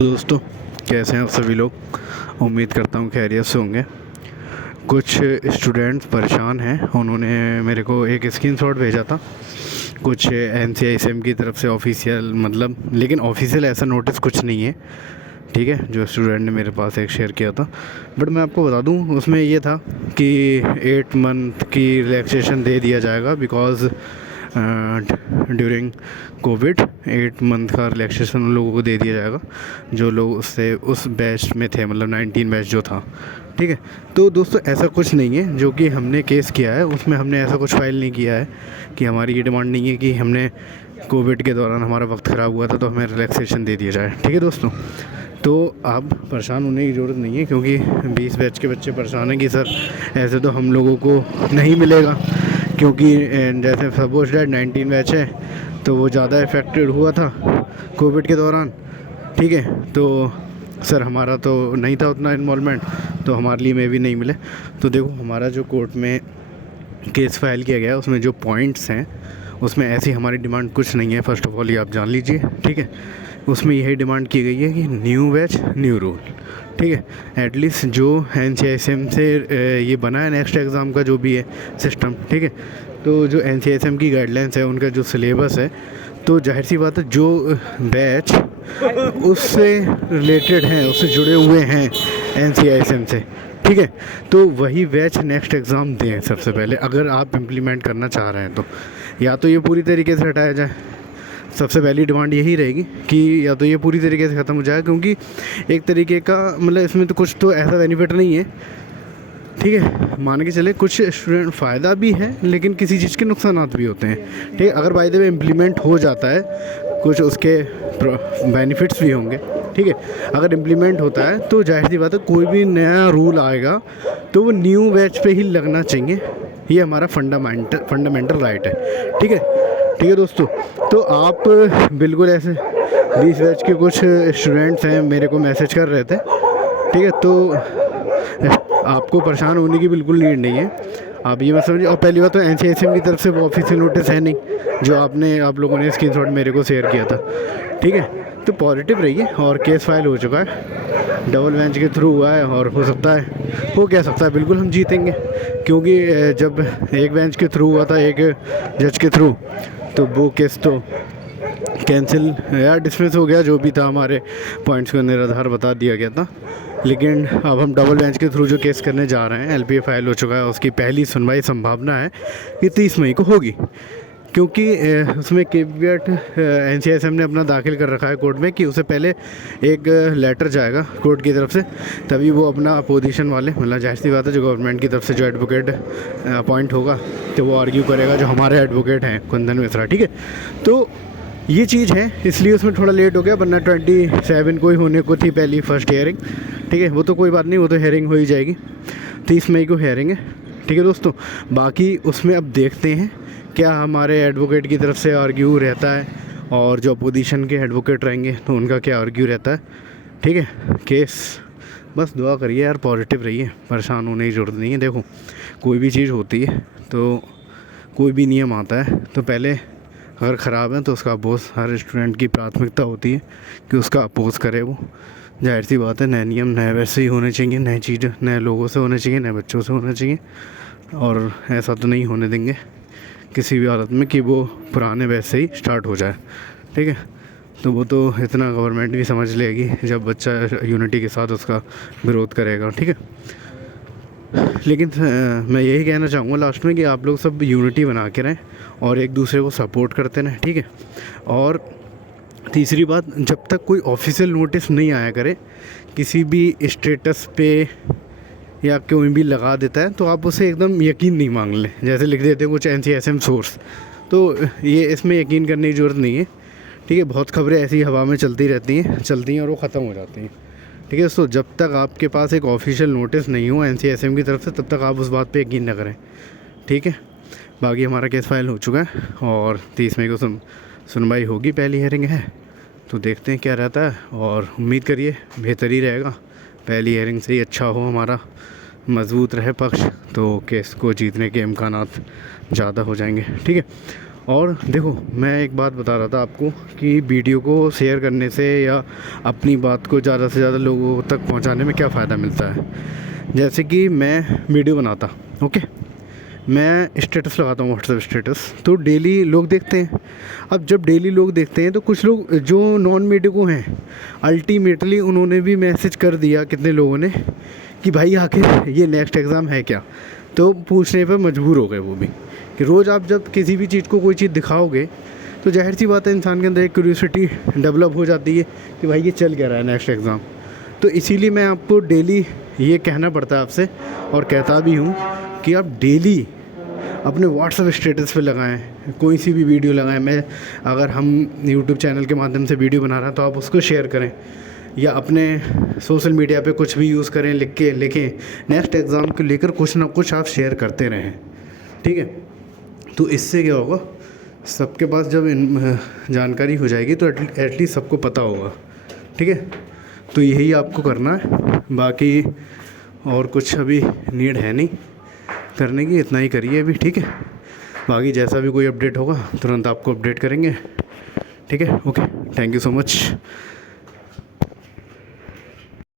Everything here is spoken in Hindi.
दोस्तों, कैसे हैं आप सभी लोग। उम्मीद करता हूँ खैरियत से होंगे। कुछ स्टूडेंट्स परेशान हैं, उन्होंने मेरे को एक स्क्रीनशॉट भेजा था कुछ NCISM की तरफ से ऑफिशियल, मतलब लेकिन ऑफिशियल ऐसा नोटिस कुछ नहीं है, ठीक है, जो स्टूडेंट ने मेरे पास एक शेयर किया था। बट मैं आपको बता दूं, उसमें ये था कि 8 मंथ की रिलैक्सेशन दे दिया जाएगा बिकॉज़ ड्यूरिंग कोविड 8 मंथ का रिलैक्सेशन उन लोगों को दे दिया जाएगा जो लोग उससे उस बैच में थे, मतलब 19 बैच जो था, ठीक है। तो दोस्तों, ऐसा कुछ नहीं है जो कि हमने केस किया है, उसमें हमने ऐसा कुछ फाइल नहीं किया है कि हमारी ये डिमांड नहीं है कि हमने कोविड के दौरान हमारा वक्त ख़राब हुआ था तो हमें रिलैक्सेशन दे दिया जाए, ठीक है दोस्तों। तो आप परेशान होने की ज़रूरत नहीं है, क्योंकि 20 बैच के बच्चे परेशान हैं कि सर ऐसे तो हम लोगों को नहीं मिलेगा, क्योंकि जैसे सपोज डैट 19 बैच है तो वो ज़्यादा इफ़ेक्टेड हुआ था कोविड के दौरान, ठीक है। तो सर हमारा तो नहीं था उतना इन्वॉल्वमेंट, तो हमारे लिए में भी नहीं मिले। तो देखो, हमारा जो कोर्ट में केस फाइल किया गया है उसमें जो पॉइंट्स हैं उसमें ऐसी हमारी डिमांड कुछ नहीं है। फ़र्स्ट ऑफ ऑल ये आप जान लीजिए, ठीक है। उसमें यही डिमांड की गई है कि न्यू बैच न्यू रूल, ठीक है। एटलीस्ट जो NCISM से ये बना है नेक्स्ट एग्ज़ाम का जो भी है सिस्टम, ठीक है। तो जो NCISM की गाइडलाइंस है, उनका जो सिलेबस है, तो जाहिर सी बात है जो बैच उससे रिलेटेड हैं, उससे जुड़े हुए हैं NCISM से, ठीक है, तो वही बैच नेक्स्ट एग्ज़ाम दें सबसे पहले, अगर आप इम्प्लीमेंट करना चाह रहे हैं तो। या तो ये पूरी तरीके से हटाया जाए, सबसे पहली डिमांड यही रहेगी कि या तो ये पूरी तरीके से ख़त्म हो जाए, क्योंकि एक तरीके का मतलब इसमें तो कुछ तो ऐसा बेनिफिट नहीं है, ठीक है। मान के चले कुछ स्टूडेंट फ़ायदा भी है लेकिन किसी चीज़ के नुकसानात भी होते हैं, ठीक है। अगर बाय द वे इम्प्लीमेंट हो जाता है कुछ उसके बेनिफिट्स भी होंगे, ठीक है। अगर इम्प्लीमेंट होता है तो जाहिर सी बात है कोई भी नया रूल आएगा तो वो न्यू बैच पे ही लगना चाहिए, ये हमारा फंडामेंटल राइट है, ठीक है, ठीक है दोस्तों। तो आप बिल्कुल ऐसे 20 बैच के कुछ स्टूडेंट्स हैं मेरे को मैसेज कर रहे थे, ठीक है। तो आपको परेशान होने की बिल्कुल नीड नहीं है, आप ये मत समझिए। और पहली बात तो NCISM की तरफ से वो ऑफिशियल नोटिस है नहीं जो आप लोगों ने स्क्रीनशॉट मेरे को शेयर किया था, ठीक है। तो पॉजिटिव रहिए, और केस फाइल हो चुका है, डबल बेंच के थ्रू हुआ है, और हो सकता है, हो क्या सकता है, बिल्कुल हम जीतेंगे, क्योंकि जब एक बेंच के थ्रू हुआ था एक जज के थ्रू, तो वो केस तो कैंसिल या डिसमिस हो गया, जो भी था, हमारे पॉइंट्स को निराधार बता दिया गया था। लेकिन अब हम डबल बेंच के थ्रू जो केस करने जा रहे हैं, LPA फाइल हो चुका है, उसकी पहली सुनवाई संभावना है कि 30 मई को होगी, क्योंकि उसमें कैविएट NCISM ने अपना दाखिल कर रखा है कोर्ट में कि उससे पहले एक लेटर जाएगा कोर्ट की तरफ से, तभी वो अपना अपोजिशन वाले, मतलब जाहिर सी बात है जो गवर्नमेंट की तरफ से जो एडवोकेट अपॉइंट होगा तो वो आर्ग्यू करेगा जो हमारे एडवोकेट हैं कुंदन मिश्रा, ठीक है। तो ये चीज़ है, इसलिए उसमें थोड़ा लेट हो गया, वरना 27 को ही होने को थी पहली फर्स्ट हेयरिंग, ठीक है। वो तो कोई बात नहीं, वो तो हेयरिंग हो ही जाएगी, 30 मई को हेयरिंग है, ठीक है दोस्तों। बाकी उसमें अब देखते हैं क्या हमारे एडवोकेट की तरफ से आर्ग्यू रहता है, और जो अपोजिशन के एडवोकेट रहेंगे तो उनका क्या आर्ग्यू रहता है, ठीक है। केस बस दुआ करिए यार, पॉजिटिव रहिए, परेशान होने की ज़रूरत नहीं है। देखो, कोई भी चीज़ होती है तो कोई भी नियम आता है तो पहले अगर ख़राब है तो उसका अपोज़, हर स्टूडेंट की प्राथमिकता होती है कि उसका अपोज़ करे वो, जाहिर सी बात है। नए नियम नए वैसे ही होने चाहिए, नए चीज़ें नए लोगों से होने चाहिए, नए बच्चों से होने चाहिए, और ऐसा तो नहीं होने देंगे किसी भी हालत में कि वो पुराने वैसे ही स्टार्ट हो जाए, ठीक है। तो वो तो इतना गवर्नमेंट भी समझ लेगी जब बच्चा यूनिटी के साथ उसका विरोध करेगा, ठीक है। लेकिन मैं यही कहना चाहूँगा लास्ट में कि आप लोग सब यूनिटी बना के रहें और एक दूसरे को सपोर्ट करते रहें, ठीक है। और तीसरी बात, जब तक कोई ऑफिशियल नोटिस नहीं आया करे किसी भी स्टेटस पे या कोई भी लगा देता है तो आप उसे एकदम यकीन नहीं मांग लें, जैसे लिख देते हैं कुछ NCISM सोर्स, तो ये इसमें यकीन करने की ज़रूरत नहीं है, ठीक है। बहुत खबरें ऐसी हवा में चलती हैं और वो ख़त्म हो जाती हैं, ठीक है। सो जब तक आपके पास एक ऑफिशियल नोटिस नहीं हो NCISM की तरफ से, तब तक आप उस बात पे यकीन न करें, ठीक है। बाकी हमारा केस फाइल हो चुका है और 30 मई को सुनवाई होगी, पहली हेयरिंग है, तो देखते हैं क्या रहता है, और उम्मीद करिए बेहतर ही रहेगा, पहली हेयरिंग से ही अच्छा हो, हमारा मजबूत रहे पक्ष, तो केस को जीतने के इम्कानात ज़्यादा हो जाएंगे, ठीक है। और देखो, मैं एक बात बता रहा था आपको कि वीडियो को शेयर करने से या अपनी बात को ज़्यादा से ज़्यादा लोगों तक पहुंचाने में क्या फ़ायदा मिलता है। जैसे कि मैं वीडियो बनाता, ओके, मैं स्टेटस लगाता हूँ व्हाट्सएप स्टेटस, तो डेली लोग देखते हैं। अब जब डेली लोग देखते हैं तो कुछ लोग जो नॉन मेडिको हैं, अल्टीमेटली उन्होंने भी मैसेज कर दिया कितने लोगों ने कि भाई आखिर ये नेक्स्ट एग्ज़ाम है क्या, तो पूछने पर मजबूर हो गए वो भी। कि रोज़ आप जब किसी भी चीज़ को कोई चीज़ दिखाओगे तो ज़ाहिर सी बात है इंसान के अंदर एक क्यूरियोसिटी डेवलप हो जाती है कि भाई ये चल क्या रहा है नेक्स्ट एग्ज़ाम। तो इसीलिए मैं आपको डेली ये कहना पड़ता है आपसे, और कहता भी हूँ कि आप डेली अपने व्हाट्सएप स्टेटस पे लगाएं, कोई सी भी वीडियो लगाएं। मैं अगर हम यूट्यूब चैनल के माध्यम से वीडियो बना रहे हैं तो आप उसको शेयर करें, या अपने सोशल मीडिया पे कुछ भी यूज़ करें, लिखें नेक्स्ट एग्ज़ाम को लेकर कुछ ना कुछ आप शेयर करते रहें, ठीक है। तो इससे क्या होगा, सबके पास जब जानकारी हो जाएगी तो एटलीस्ट सबको पता होगा, ठीक है। तो यही आपको करना है, बाकी और कुछ अभी नीड है नहीं करने की, इतना ही करिए अभी, ठीक है। बाकी जैसा भी कोई अपडेट होगा तुरंत आपको अपडेट करेंगे, ठीक है। Okay, thank you so much.